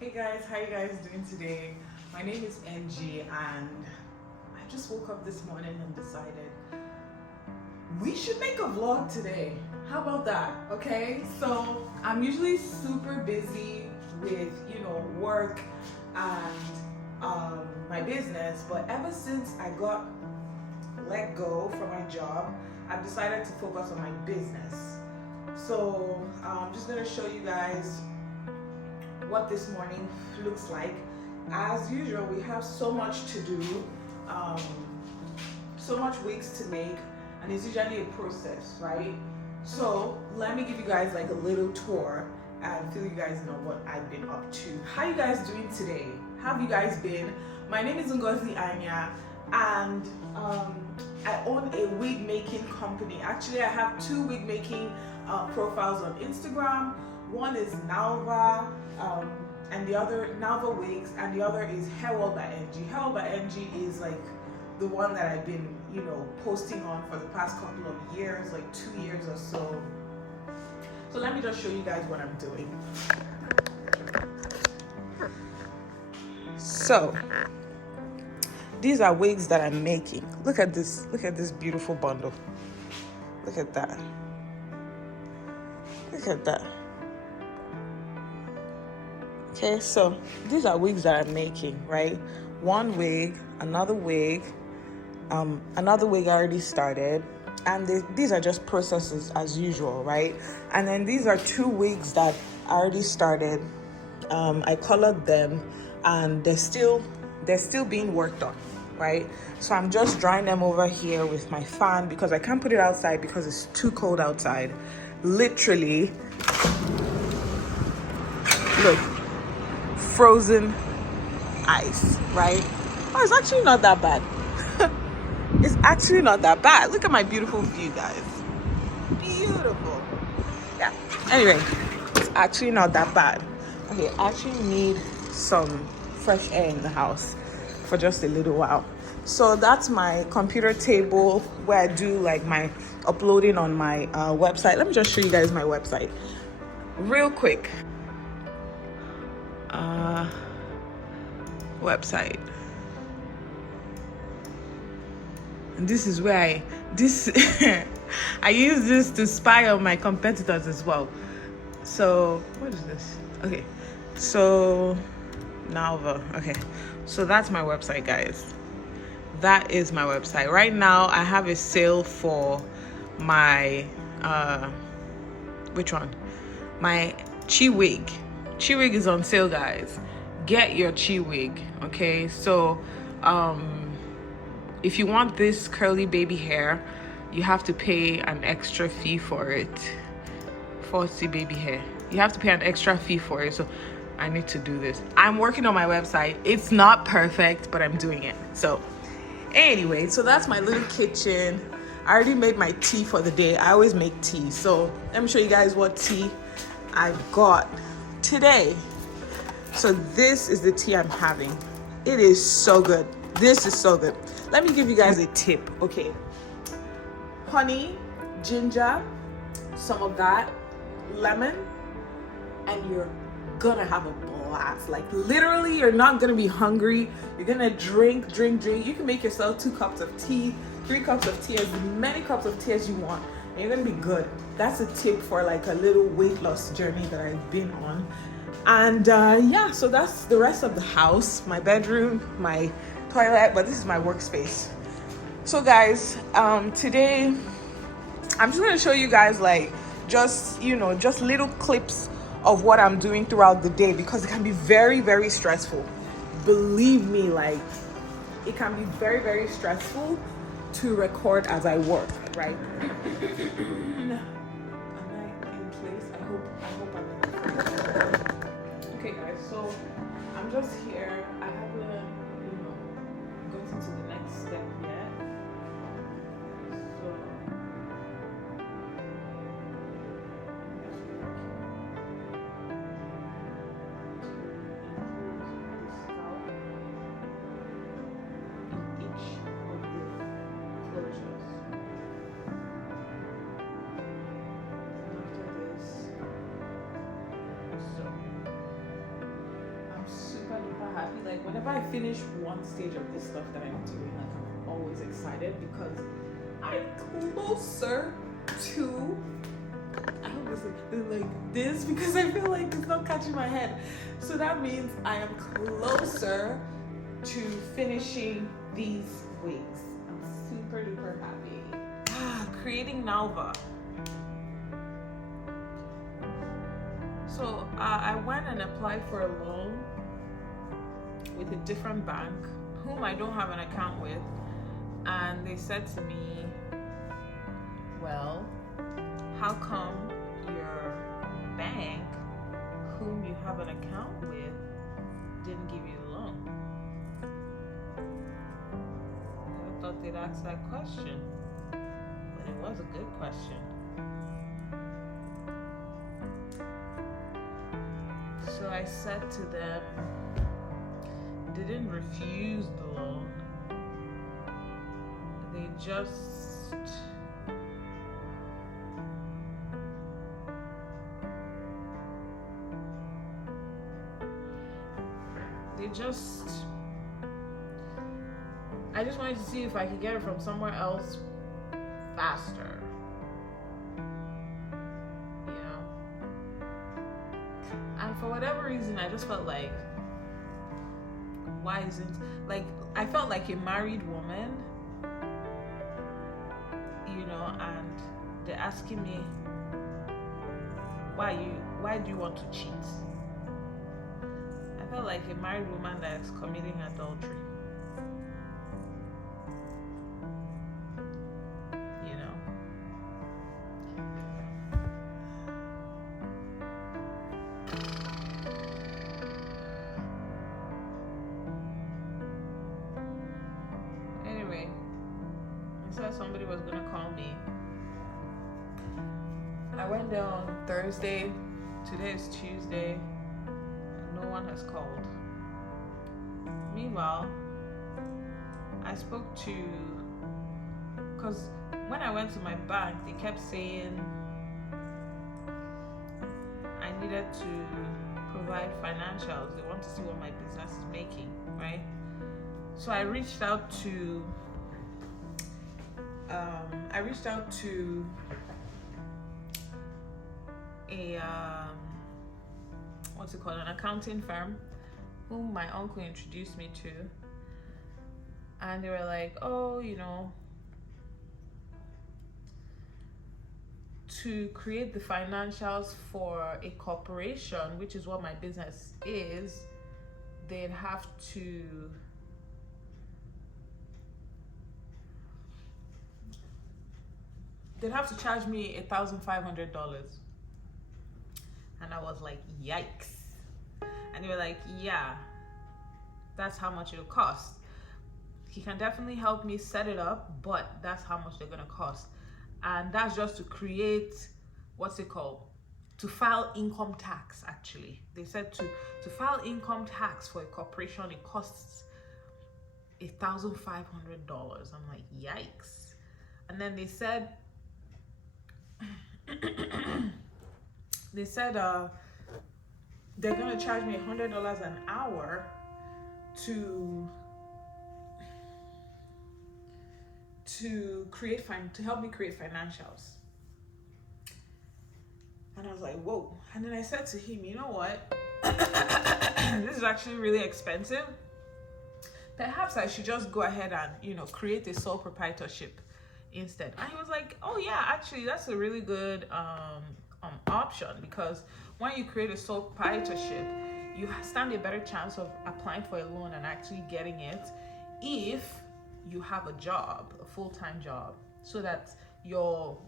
Hey guys, how you guys doing today? My name is NG and I just woke up this morning and decided we should make a vlog today. How about that? Okay, so I'm usually super busy with work and my business, but ever since I got let go from my job, I've decided to focus on my business. So I'm just gonna show you guys what this morning looks like. As usual, we have so much to do, um, so much wigs to make, and it's usually a process, right? So let me give you guys like a little tour and fill you guys know what I've been up to. How you guys doing today? How have you guys been? My name is Ngozi Anya, and I own a wig making company. Actually, I have two wig making profiles on Instagram. One is Nalva, and the other Nalva Wigs, and the other is Hair World by NG. Hair World by NG is like the one that I've been, posting on for the past couple of years, like 2 years or so. So let me just show you guys what I'm doing. So these are wigs that I'm making. Look at this beautiful bundle. Look at that. Look at that. Okay, so these are wigs that I'm making, right? One wig, another wig I already started, and these are just processes as usual, right? And then these are two wigs that I already started. I colored them, and they're still being worked on, right? So I'm just drying them over here with my fan because I can't put it outside because it's too cold outside. Literally, look. Frozen ice, right? Oh, it's actually not that bad. It's actually not that bad. Look at my beautiful view, guys. Beautiful. Yeah. Anyway, it's actually not that bad. Okay, I actually need some fresh air in the house for just a little while. So that's my computer table where I do like my uploading on my website. Let me just show you guys my website real quick. Website, and this is where I use this to spy on my competitors as well. So what is this? Okay, so Nalva. Okay, so that's my website, guys. That is my website. Right now I have a sale for my which one? My Chi wig. Chi wig is on sale, guys. Get your Chi wig. Okay, so if you want this curly baby hair, you have to pay an extra fee for it. 40 baby hair, you have to pay an extra fee for it. So I need to do this. I'm working on my website. It's not perfect, but I'm doing it. So anyway, so that's my little kitchen. I already made my tea for the day. I always make tea, so let me show you guys what tea I've got today. So this is the tea I'm having. It is so good. This is so good. Let me give you guys a tip, okay? Honey, ginger, some of that, lemon, and you're gonna have a blast. Like literally, you're not gonna be hungry. You're gonna drink. You can make yourself 2 cups of tea, 3 cups of tea, as many cups of tea as you want, and you're gonna be good. That's a tip for like a little weight loss journey that I've been on. And yeah, so that's the rest of the house, my bedroom, my toilet, but this is my workspace. So guys, today I'm just gonna show you guys like just little clips of what I'm doing throughout the day, because it can be very, very stressful. Believe me, like it can be very, very stressful to record as I work, right? Am I in place? I hope I'm in place. Okay guys, so I'm just here. I haven't gotten to the next step yet. So like whenever I finish one stage of this stuff that I'm doing, like I'm always excited because I'm closer to, I hope it's like this because I feel like it's not catching my head. So that means I am closer to finishing these wigs. I'm super duper happy. Creating Nalva. So I went and applied for a loan with a different bank whom I don't have an account with, and they said to me, well, how come your bank whom you have an account with didn't give you the loan? I thought they'd ask that question, but it was a good question. So I said to them, they didn't refuse the loan. They just I just wanted to see if I could get it from somewhere else faster. And for whatever reason, I just felt like, why isn't, like, I felt like a married woman, and they're asking me, why do you want to cheat? I felt like a married woman that's committing adultery. Anyway, I said somebody was gonna call me. I went down Thursday. Today is Tuesday, and no one has called. Meanwhile, I spoke to, because when I went to my bank, they kept saying I needed to provide financials. They want to see what my business is making, right? So I reached out to a an accounting firm whom my uncle introduced me to, and they were like, oh, to create the financials for a corporation, which is what my business is, they'd have to charge me $1,500. And I was like, yikes. And they were like, yeah, that's how much it'll cost. He can definitely help me set it up, but that's how much they're gonna cost. And that's just to create, to file income tax, actually. They said to file income tax for a corporation, it costs $1,500. I'm like, yikes. And then they said, they're gonna charge me $100 an hour to help me create financials. And I was like, whoa. And then I said to him, you know what? This is actually really expensive. Perhaps I should just go ahead and, create a sole proprietorship instead. And he was like, oh yeah, actually that's a really good option, because when you create a sole proprietorship, you stand a better chance of applying for a loan and actually getting it if you have a job, a full-time job, so that you're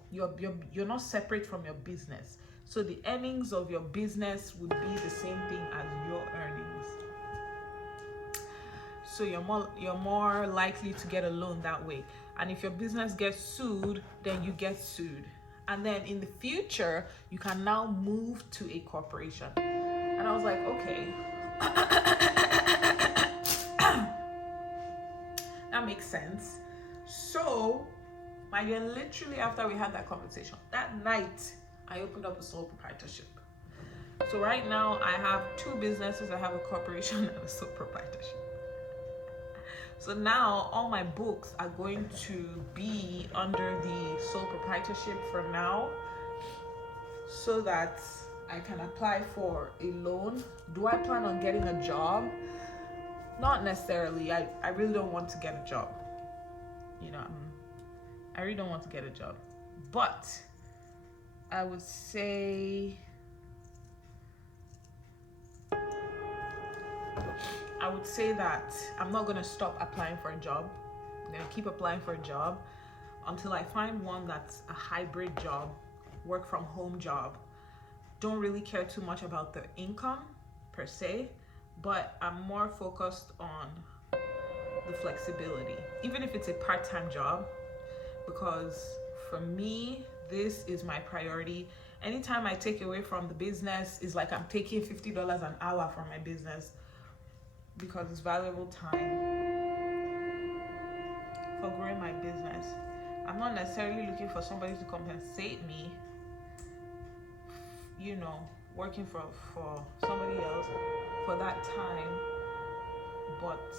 not separate from your business. So the earnings of your business would be the same thing as your earnings. So you're more likely to get a loan that way. And if your business gets sued, then you get sued. And then in the future, you can now move to a corporation. And I was like, okay. That makes sense. So, literally after we had that conversation, that night, I opened up a sole proprietorship. So right now I have two businesses. I have a corporation and a sole proprietorship. So now all my books are going to be under the sole proprietorship for now, so that I can apply for a loan. Do I plan on getting a job? Not necessarily. I really don't want to get a job. I really don't want to get a job. But I would say that I'm not going to stop applying for a job. I'm going to keep applying for a job until I find one that's a hybrid job, work from home job. Don't really care too much about the income per se, but I'm more focused on the flexibility, even if it's a part-time job, because for me, this is my priority. Anytime I take away from the business, it's like I'm taking $50 an hour from my business, because it's valuable time for growing my business. I'm not necessarily looking for somebody to compensate me, working for somebody else for that time, but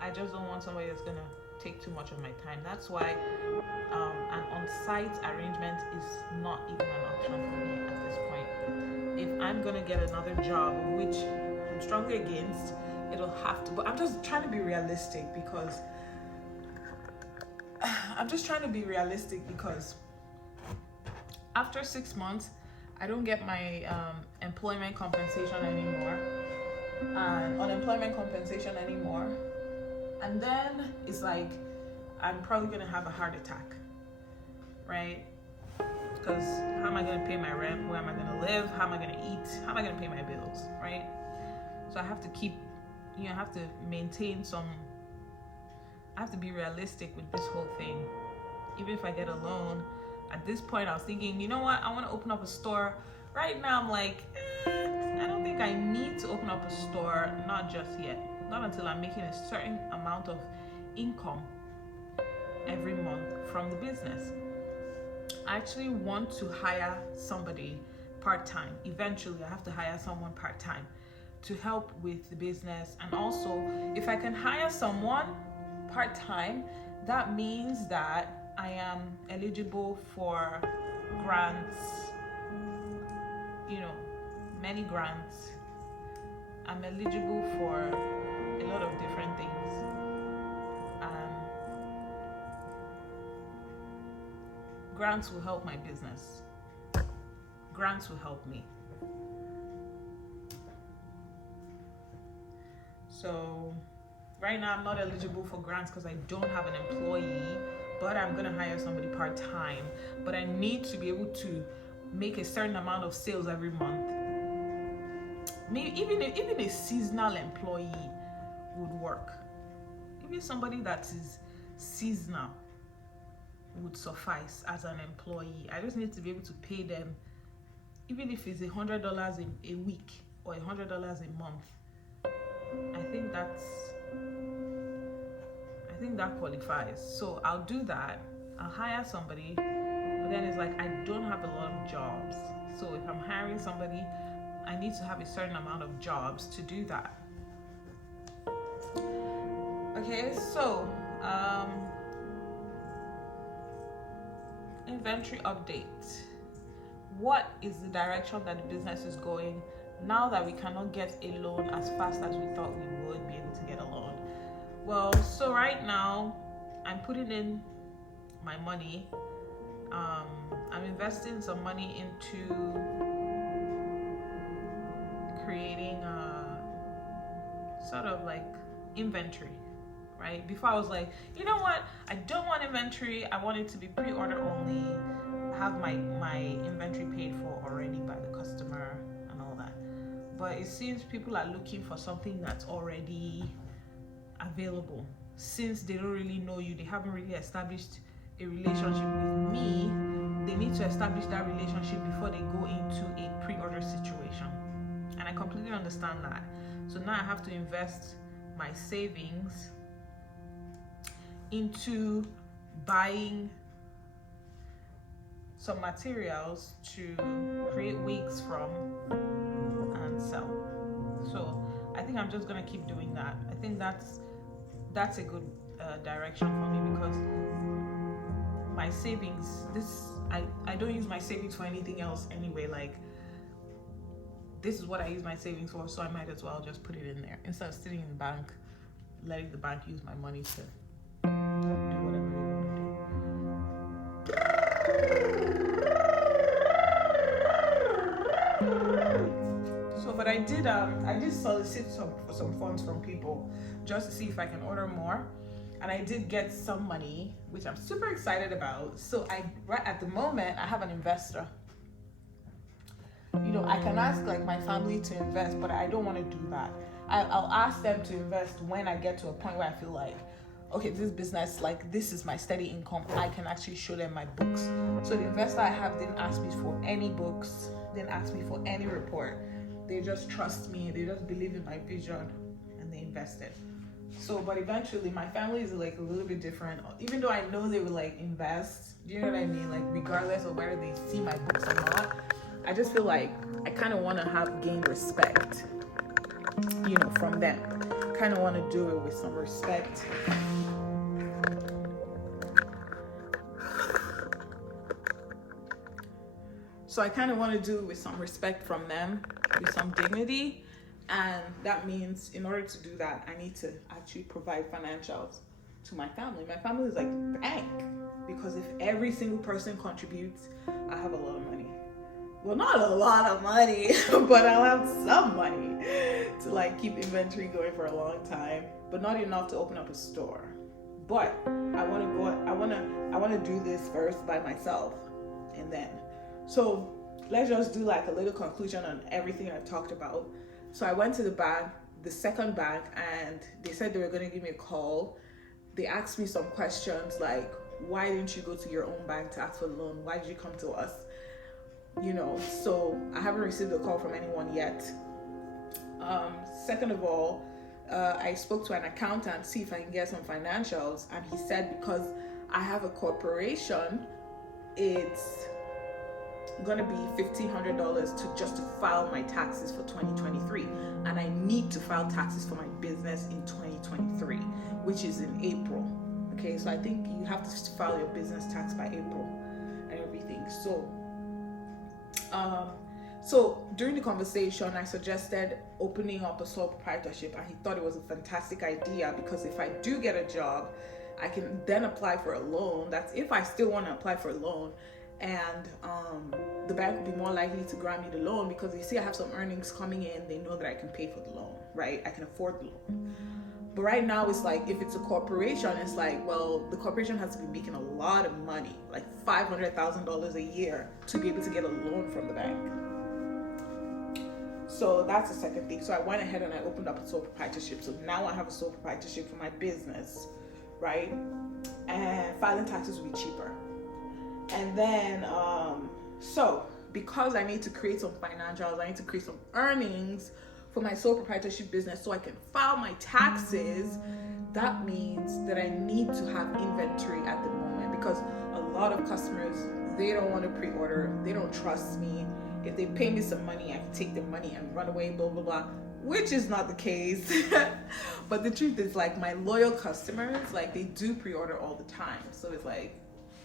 I just don't want somebody that's gonna take too much of my time. That's why an on-site arrangement is not even an option for me at this point. If I'm gonna get another job, which I'm strongly against, it'll have to, but I'm just trying to be realistic because after 6 months, I don't get my employment compensation anymore and unemployment compensation anymore. And then it's like, I'm probably going to have a heart attack, right? Because how am I going to pay my rent? Where am I going to live? How am I going to eat? How am I going to pay my bills, right? So I have to keep, I have to maintain I have to be realistic with this whole thing. Even if I get a loan, at this point I was thinking, you know what? I want to open up a store. Right now I'm like, I don't think I need to open up a store, not just yet. Not until I'm making a certain amount of income every month from the business. I actually want to hire somebody part-time. Eventually I have to hire someone part-time to help with the business. And also, if I can hire someone part-time, that means that I am eligible for grants, many grants. I'm eligible for a lot of different things. Grants will help my business. Grants will help me. So right now I'm not eligible for grants because I don't have an employee, but I'm gonna hire somebody part-time. But I need to be able to make a certain amount of sales every month. Maybe even a seasonal employee would work. Even somebody that is seasonal would suffice as an employee. I just need to be able to pay them, even if it's $100 a week or $100 a month. I think that qualifies. So I'll do that. I'll hire somebody, but then it's like I don't have a lot of jobs. So if I'm hiring somebody, I need to have a certain amount of jobs to do that. Okay, so inventory update. What is the direction that the business is going now that we cannot get a loan as fast as we thought we would be able to get a loan? Well, so right now I'm putting in my money. I'm investing some money into creating sort of like inventory, right? Before I was like, you know what? I don't want inventory. I want it to be pre-order only. Have my inventory paid for already by the customer and all that. But it seems people are looking for something that's already available. Since they don't really know you, they haven't really established a relationship with me, they need to establish that relationship before they go into a pre-order situation. And I completely understand that. So now I have to invest my savings into buying some materials to create wigs from, sell. So I think I'm just gonna keep doing that. I think that's a good direction for me, because my savings, I don't use my savings for anything else anyway. Like, this is what I use my savings for, so I might as well just put it in there instead of sitting in the bank, letting the bank use my money to do whatever they want to do. So, but I did solicit some funds from people just to see if I can order more, and I did get some money, which I'm super excited about. So right at the moment, I have an investor. You know, I can ask like my family to invest, but I don't want to do that. I'll ask them to invest when I get to a point where I feel like, okay, this business, like, this is my steady income. I can actually show them my books. So the investor I have didn't ask me for any books, didn't ask me for any report. They just trust me. They just believe in my vision, and they invested. So, but eventually my family is like a little bit different. Even though I know they will like invest, do you know what I mean? Like, regardless of whether they see my books or not, I just feel like I kind of want to gain respect, you know, from them. Kind of want to do it with some respect. So I kind of want to do it with some respect from them, with some dignity. And that means in order to do that, I need to actually provide financials to my family. My family is like the bank, because if every single person contributes, I have a lot of money. Well, not a lot of money, but I'll have some money to like keep inventory going for a long time, but not enough to open up a store. But I want to do this first by myself, and then. So let's just do like a little conclusion on everything I've talked about. So I went to the bank, the second bank, and they said they were going to give me a call. They asked me some questions like, why didn't you go to your own bank to ask for a loan? Why did you come to us? You know, so I haven't received a call from anyone yet. Second of all, I spoke to an accountant to see if I can get some financials, and he said because I have a corporation, it's gonna be $1,500 to file my taxes for 2023, and I need to file taxes for my business in 2023, which is in April. Okay, so I think you have to file your business tax by April and everything. So during the conversation, I suggested opening up a sole proprietorship, and he thought it was a fantastic idea, because if I do get a job, I can then apply for a loan. That's if I still want to apply for a loan. And the bank will be more likely to grant me the loan, because you see I have some earnings coming in. They know that I can pay for the loan, right? I can afford the loan. But right now it's like, if it's a corporation, it's like, well, the corporation has to be making a lot of money, like $500,000 a year, to be able to get a loan from the bank. So that's the second thing. So I went ahead and I opened up a sole proprietorship. So now I have a sole proprietorship for my business, right? And filing taxes will be cheaper. And then, so because I need to create some financials, I need to create some earnings for my sole proprietorship business so I can file my taxes. That means that I need to have inventory at the moment, because a lot of customers, they don't want to pre-order. They don't trust me. If they pay me some money, I can take the money and run away, blah, blah, blah, which is not the case. But the truth is, like, my loyal customers, like, they do pre-order all the time. So it's like,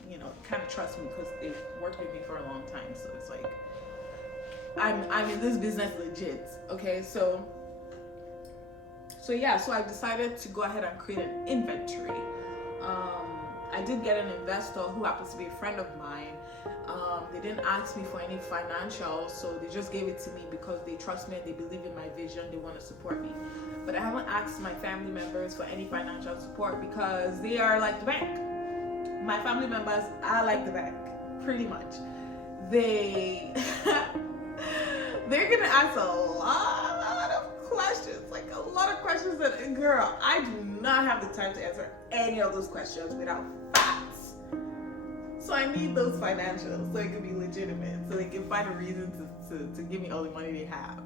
you know, kind of trust me because they've worked with me for a long time. So it's like, I'm in this business legit. Okay, so yeah, so I decided to go ahead and create an inventory. I did get an investor who happens to be a friend of mine. They didn't ask me for any financials, so they just gave it to me because they trust me and they believe in my vision. They want to support me. But I haven't asked my family members for any financial support because they are like the bank. My family members are like the bank, pretty much. They're gonna ask a lot of questions, like a lot of questions that, girl, I do not have the time to answer any of those questions without facts. So I need those financials so it can be legitimate, so they can find a reason to give me all the money they have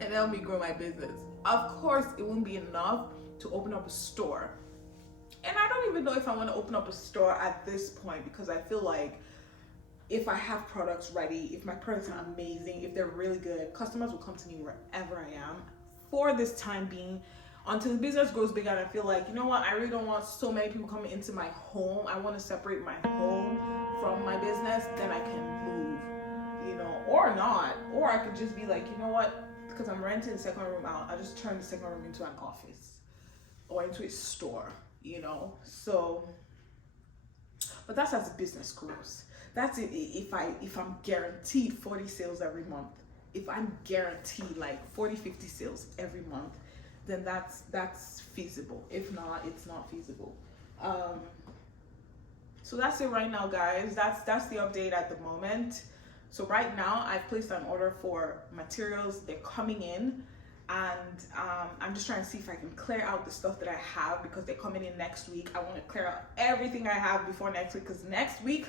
and help me grow my business. Of course, it won't be enough to open up a store. And I don't even know if I want to open up a store at this point, because I feel like if I have products ready, if my products are amazing, if they're really good, customers will come to me wherever I am for this time being, until the business grows bigger and I feel like, you know what, I really don't want so many people coming into my home. I want to separate my home from my business. Then I can move, you know, or not. Or I could just be like, you know what, because I'm renting the second room out, I just turn the second room into an office or into a store, you know. So, but that's as the business grows. That's it. If I'm guaranteed 40 sales every month, if I'm guaranteed like 40, 50 sales every month, then that's feasible. If not, it's not feasible. So that's it right now, guys. That's the update at the moment. So right now I've placed an order for materials. They're coming in, and I'm just trying to see if I can clear out the stuff that I have, because they're coming in next week. I want to clear out everything I have before next week, because next week,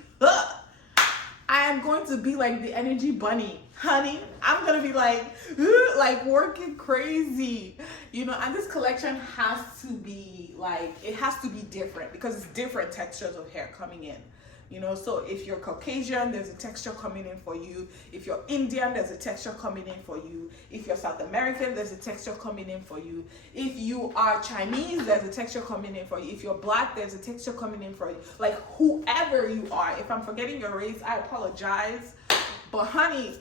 I am going to be like the energy bunny, honey. I'm gonna be like working crazy, you know. And this collection has to be like, it has to be different, because it's different textures of hair coming in, you know. So if you're Caucasian, there's a texture coming in for you. If you're Indian, there's a texture coming in for you. If you're South American, there's a texture coming in for you. If you are Chinese, there's a texture coming in for you. If you're Black, there's a texture coming in for you. Like, whoever you are. If I'm forgetting your race, I apologize. But honey,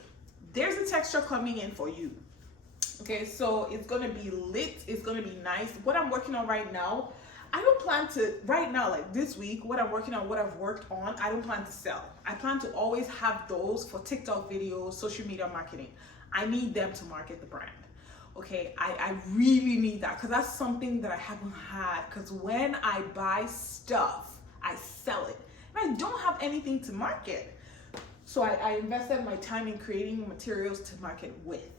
there's a texture coming in for you. Okay, so it's gonna be lit. It's gonna be nice. What I'm working on right now, I don't plan to, right now, like this week, what I'm working on, what I've worked on, I don't plan to sell. I plan to always have those for TikTok videos, social media marketing. I need them to market the brand. Okay, I really need that, because that's something that I haven't had. Because when I buy stuff, I sell it. And I don't have anything to market. So I invested my time in creating materials to market with.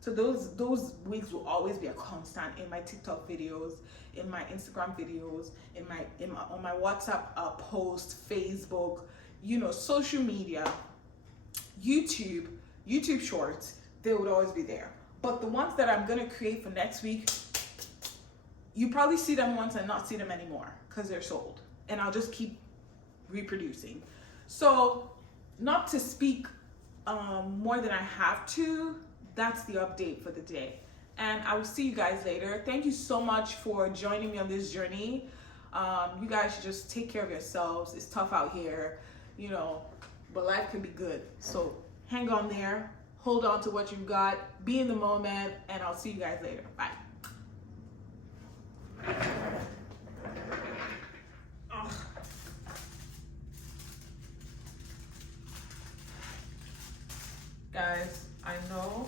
So those wigs will always be a constant in my TikTok videos, in my Instagram videos, on my WhatsApp post, Facebook, you know, social media, YouTube Shorts. They would always be there. But the ones that I'm gonna create for next week, you probably see them once and not see them anymore, because they're sold, and I'll just keep reproducing. So, not to speak more than I have to, that's the update for the day. And I will see you guys later. Thank you so much for joining me on this journey. You guys should just take care of yourselves. It's tough out here, you know, but life can be good. So hang on there, hold on to what you've got, be in the moment, and I'll see you guys later. Bye. Guys, I know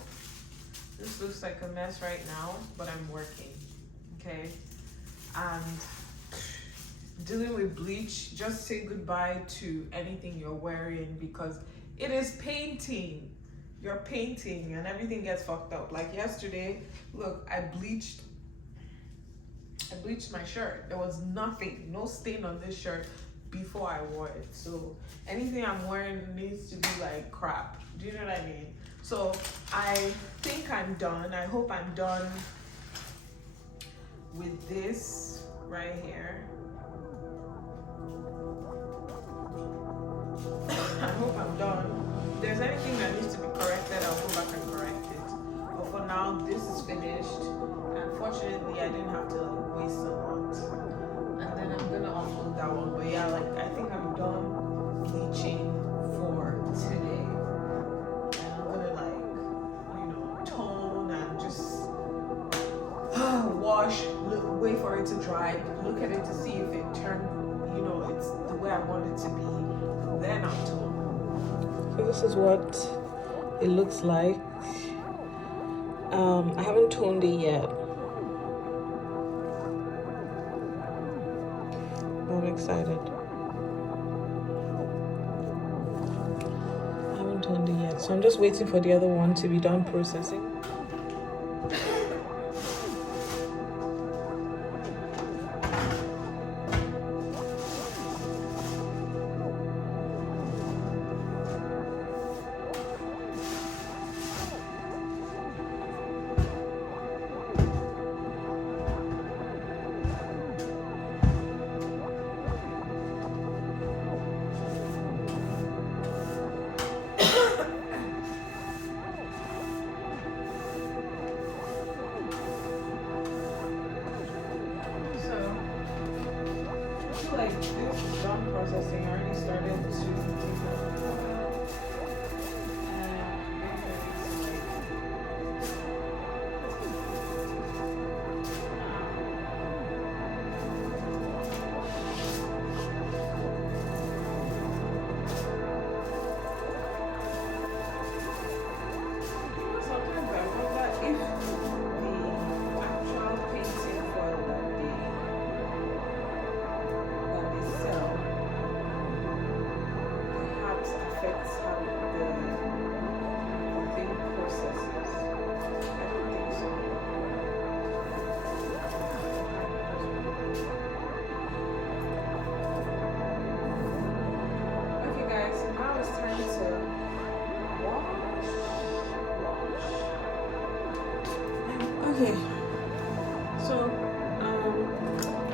this looks like a mess right now, but I'm working, okay? And dealing with bleach, just say goodbye to anything you're wearing, because it is painting. You're painting and everything gets fucked up. Like yesterday, look, I bleached my shirt. There was nothing, no stain on this shirt before I wore it. So anything I'm wearing needs to be like crap. Do you know what I mean? So I think I'm done. I hope I'm done with this right here. I hope I'm done. If there's anything that needs to be corrected, I'll go back and correct it. But for now, this is finished. Unfortunately, I didn't have to like waste a lot. And then I'm gonna upload that one. But yeah, like I think I'm done bleaching for today. And I'm gonna like, you know, tone and just wash, wait for it to dry, look at it to see if it turned, you know, it's the way I want it to be. Then I'll tone. So this is what it looks like. I haven't toned it yet. I'm excited. I haven't toned it yet, so I'm just waiting for the other one to be done processing. processing already started to take a Okay, so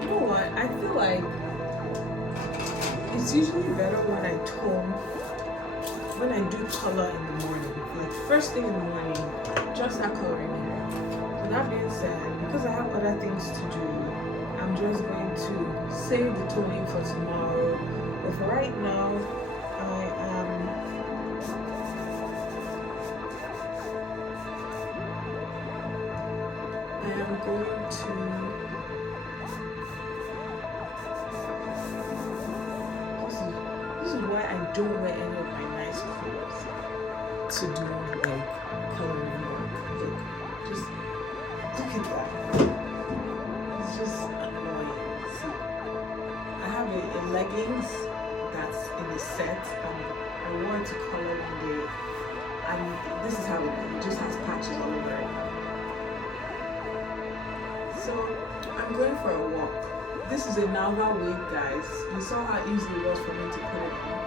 you know what? I feel like it's usually better when I tone, when I do color in the morning, like first thing in the morning, just that coloring hair. So that being said, because I have other things to do, I'm just going to save the toning for tomorrow. But for right now, I am going to this is why I don't wear any of my nice clothes to do like coloring work. Look, just look at that. It's just annoying. See, I have a leggings that's in a set and I want to color one day, and this is how it just has patches all over it. So I'm going for a walk. This is a Nalva wig, guys. You saw how easy it was for me to put it on.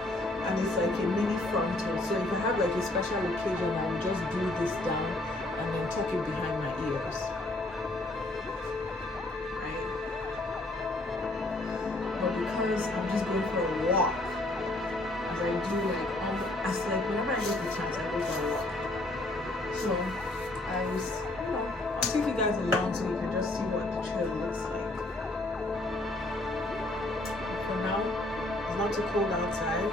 And it's like a mini frontal. So if I have like a special occasion, I will just glue this down and then tuck it behind my ears. Right? But because I'm just going for a walk, as I do like whenever I get the chance, I go for a walk. So I was, I'll take you guys along so you can just see what the trail looks like. For now, it's not too cold outside.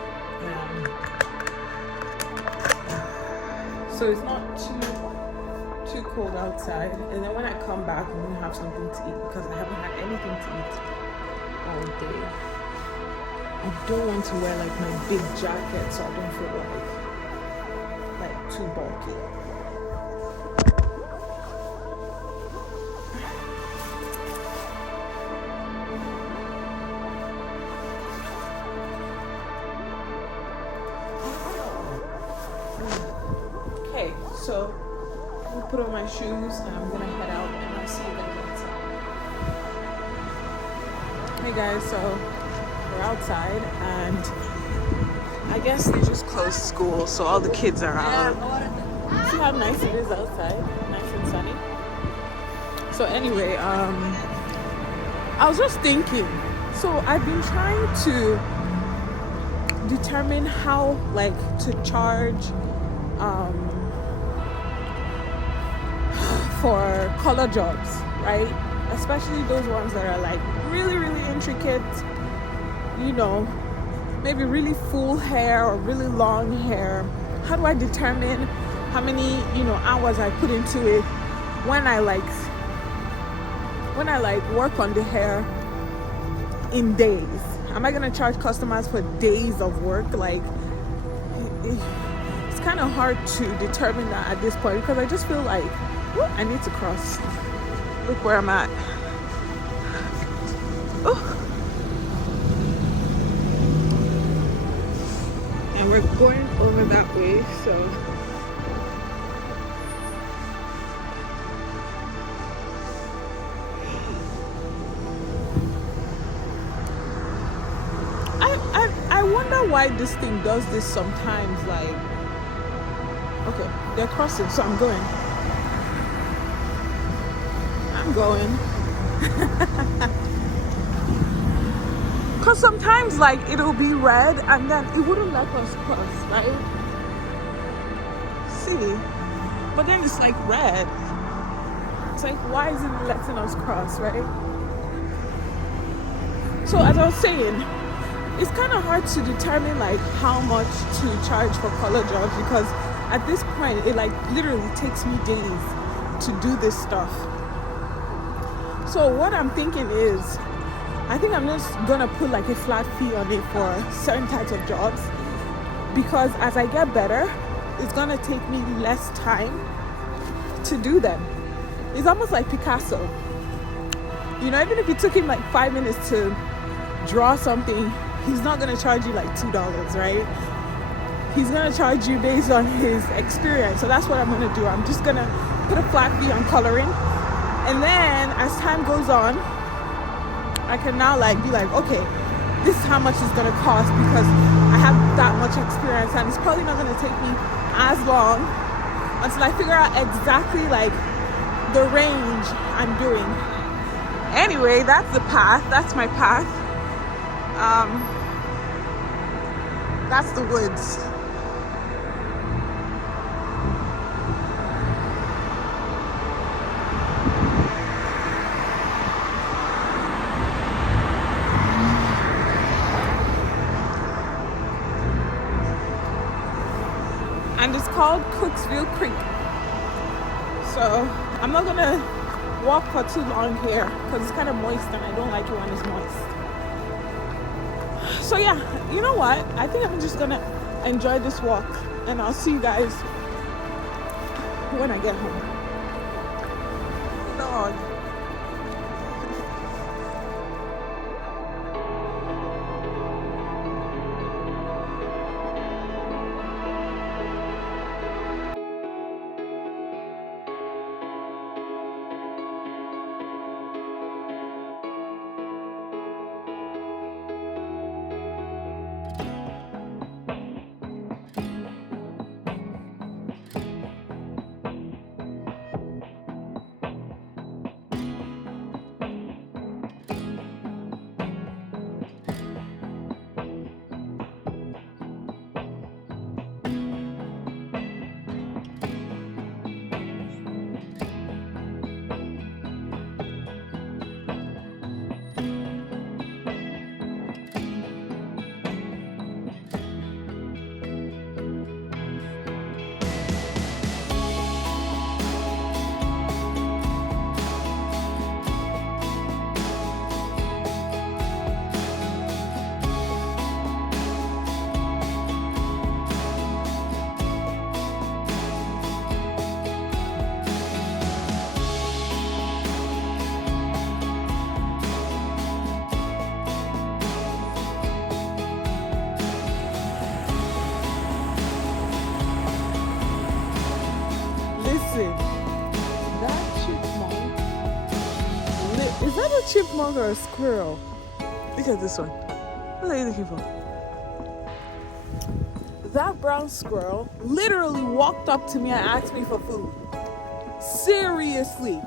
So it's not too cold outside. And then when I come back, I'm gonna have something to eat because I haven't had anything to eat all day. I don't want to wear like my big jacket so I don't feel like too bulky. So I'll put on my shoes and I'm gonna head out and I'll see you guys outside. Hey guys, so we're outside and I guess they just closed school, so all the kids are out. See how nice it is outside, nice and sunny. So anyway, I was just thinking, so I've been trying to determine how to charge for color jobs, right? Especially those ones that are really, really intricate, maybe really full hair or really long hair. How do I determine how many, hours I put into it when I work on the hair in days? Am I gonna charge customers for days of work? It's kind of hard to determine that at this point because I just feel like I need to cross. Look where I'm at. Oh. And we're going over that way, so I wonder why this thing does this sometimes. Okay, they're crossing, so I'm going. Because sometimes it'll be red and then it wouldn't let us cross, right? See, but then it's red. It's why isn't it letting us cross, right? So as I was saying, it's kind of hard to determine like how much to charge for color jobs, because at this point it like literally takes me days to do this stuff. So what I'm thinking is, I think I'm just gonna put like a flat fee on it for certain types of jobs, because as I get better, it's gonna take me less time to do them. It's almost like Picasso. You know, even if it took him like 5 minutes to draw something, he's not gonna charge you like $2, right? He's gonna charge you based on his experience. So that's what I'm gonna do. I'm just gonna put a flat fee on coloring, and then as time goes on, I can now like be like, okay, this is how much it's gonna cost, because I have that much experience, and it's probably not gonna take me as long until I figure out exactly like the range I'm doing. Anyway, that's the path. That's my path. That's the woods. And it's called Cooksville Creek. So I'm not gonna walk for too long here because it's kind of moist and I don't like it when it's moist. So yeah, you know what? I think I'm just gonna enjoy this walk, and I'll see you guys when I get home. Dog. Is that a chipmunk or a squirrel? Look at this one. What are you looking for? That brown squirrel literally walked up to me and asked me for food. Seriously.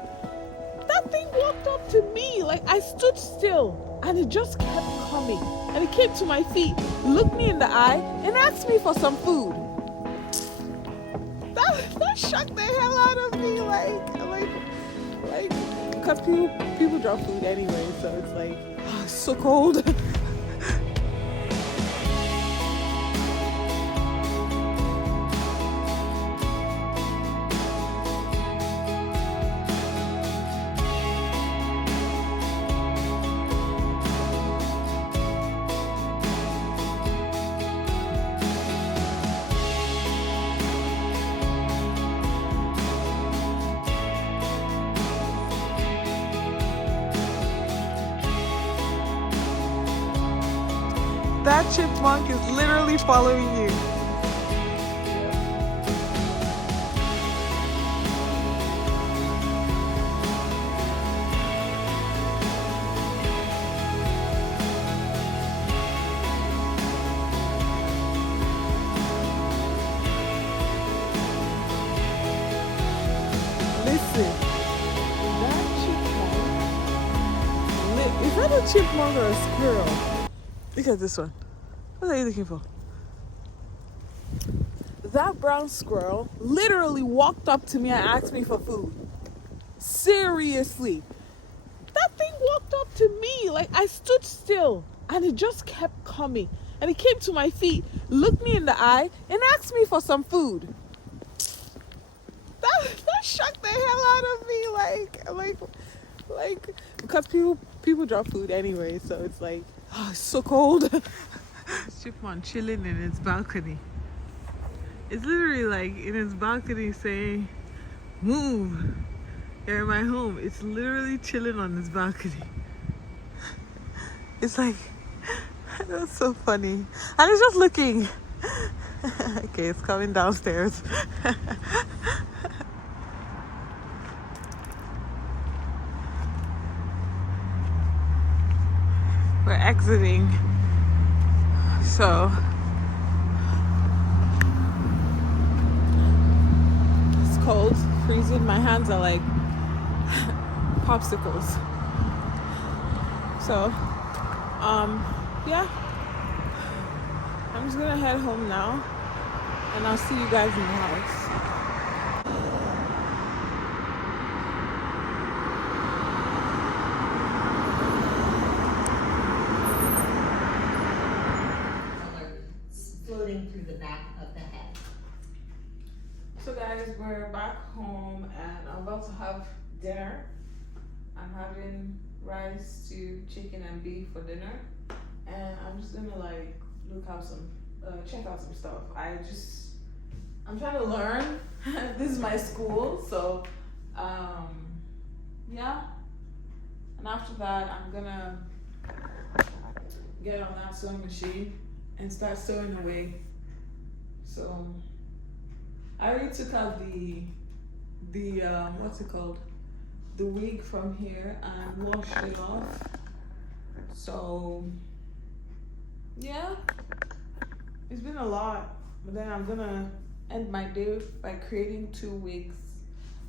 That thing walked up to me. Like, I stood still and it just kept coming. And it came to my feet, looked me in the eye, and asked me for some food. That shocked the hell out of me. Like, because people drop food anyway, so it's like, oh, it's so cold. That chipmunk is literally following you. Listen, that chipmunk, is that a chipmunk or a squirrel? Look at this one. What are you looking for? That brown squirrel literally walked up to me and asked me for food. Seriously. That thing walked up to me. Like, I stood still and it just kept coming. And it came to my feet, looked me in the eye, and asked me for some food. That shocked the hell out of me. Like because people drop food anyway, so it's like, oh, it's so cold. Chipmunk chilling in its balcony. It's literally like in its balcony saying, "Move, you're in my home." It's literally chilling on its balcony. It's like, that's so funny. And it's just looking. Okay, it's coming downstairs. We're exiting. So it's cold, freezing. My hands are like popsicles. So yeah, I'm just gonna head home now, and I'll see you guys in the house. Floating through the back of the head. So guys, we're back home and I'm about to have dinner. I'm having rice, stew, chicken and beef for dinner. And I'm just gonna like check out some stuff. I'm trying to learn. This is my school, so yeah. And after that, I'm gonna get on that sewing machine and start sewing away. So I already took out the what's it called? The wig from here and washed it off. So yeah, it's been a lot. But then I'm gonna end my day by creating 2 wigs.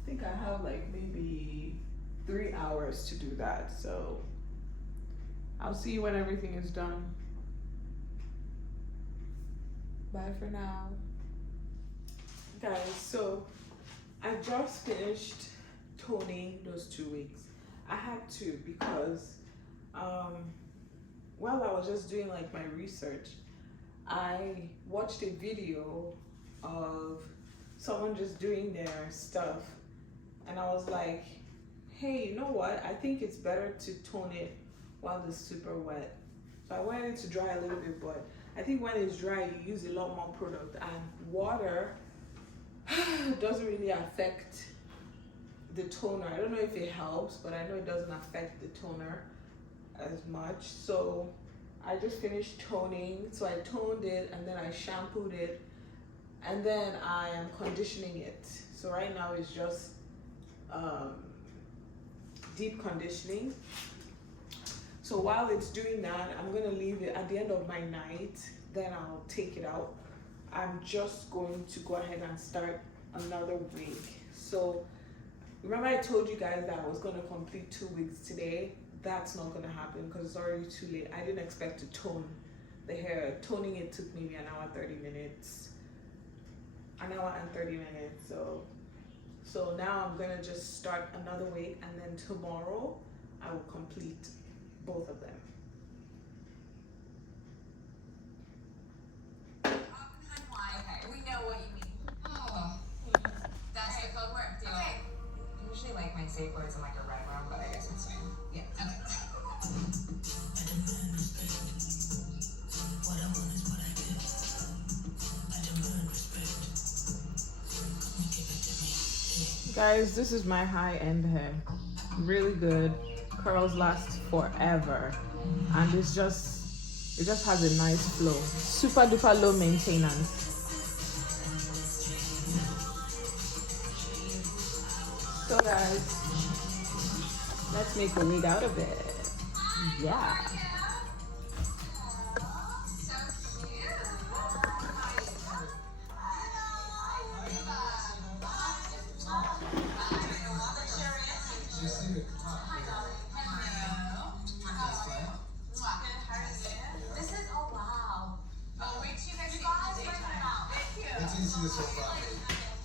I think I have like maybe 3 hours to do that. So I'll see you when everything is done. Bye for now. Guys, so I just finished toning those 2 wigs. I had to because while I was just doing like my research, I watched a video of someone just doing their stuff, and I was like, hey, you know what? I think it's better to tone it while it's super wet. So I wanted it to dry a little bit, but I think when it's dry, you use a lot more product, and water doesn't really affect the toner. I don't know if it helps, but I know it doesn't affect the toner as much. So I just finished toning. So I toned it and then I shampooed it and then I am conditioning it. So right now it's just deep conditioning. So while it's doing that, I'm gonna leave it at the end of my night, then I'll take it out. I'm just going to go ahead and start another wig. So remember I told you guys that I was gonna complete 2 wigs today? That's not gonna happen because it's already too late. I didn't expect to tone the hair. Toning it took maybe an hour 30 minutes. An hour and 30 minutes. So now I'm gonna just start another wig, and then tomorrow I will complete both of them. Okay, we know what you mean. Oh, that's the code word. Do okay. I usually like my safe words in like a red room, but I guess it's fine. Yeah. Okay. Guys, this is my high-end hair. Really good. Curls last forever, and it just has a nice flow. Super duper low maintenance. So guys, let's make a wig out of it. Yeah.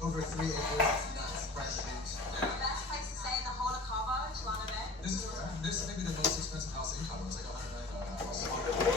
Over 3 acres, fresh meat. Best place to stay in the whole of Cabo. Do you want to know? This may be the most expensive house in Cabo. It's like $100 million house.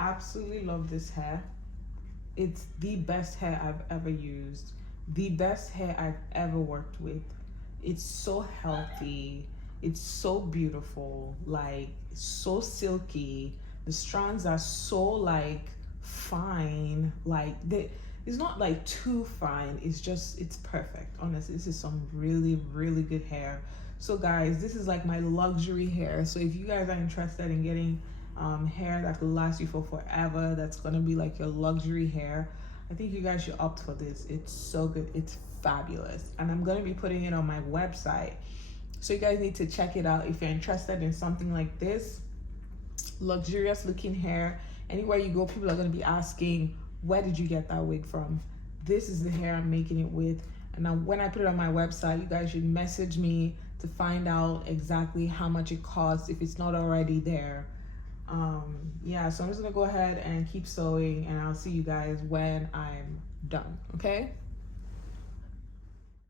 absolutely love this hair. It's the best hair I've ever used, the best hair I've ever worked with. It's so healthy, it's so beautiful, like so silky. The strands are so like fine, like it's not like too fine, it's perfect. Honestly, this is some really good hair. So guys, this is like my luxury hair. So if you guys are interested in getting hair that could last you for forever, that's gonna be like your luxury hair, I think you guys should opt for this. It's so good, it's fabulous, and I'm gonna be putting it on my website, so you guys need to check it out if you're interested in something like this. Luxurious looking hair. Anywhere you go, people are gonna be asking, where did you get that wig from? This is the hair I'm making it with, and now when I put it on my website, you guys should message me to find out exactly how much it costs if it's not already there. Yeah, so I'm just gonna go ahead and keep sewing, and I'll see you guys when I'm done, okay?